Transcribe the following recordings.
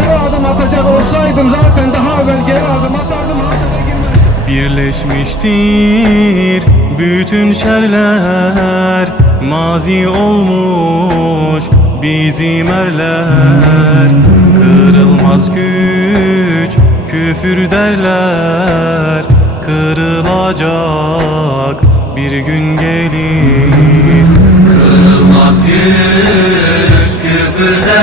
Geri adım atacak olsaydım zaten daha evvel geri adım atardım. Hasede girmezdim Birleşmiştir bütün şerler. Mazi olmuş bizim erler. Kırılmaz güç küfür derler. Kırılacak bir gün gelir. Kırılmaz güç küfür derler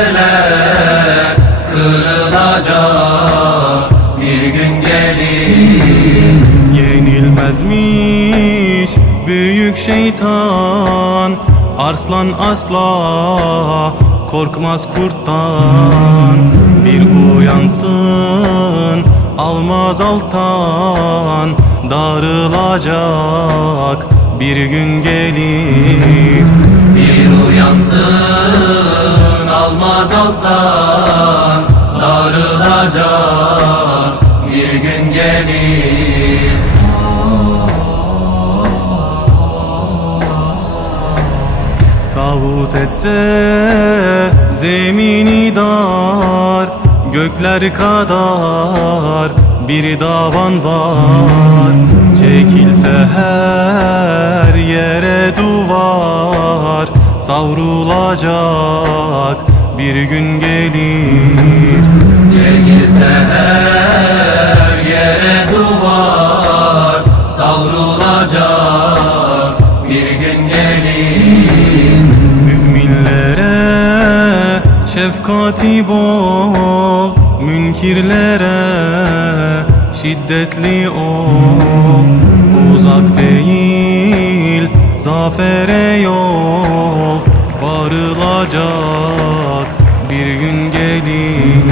büyük şeytan Arslan asla korkmaz kurttan. Bir uyansın almaz alttan Darılacak bir gün gelir. Bir uyansın almaz alttan Darılacak Tağut etse zemini dar Gökler kadar bir davan var. Çekilse her yere duvar Savrulacak bir gün gelir. Çekilse her yere duvar Savrulacak bir gün gelir şefkati bol Münkirlere şiddetli ol. Uzak değil zafere yol. Varılacak bir gün gelir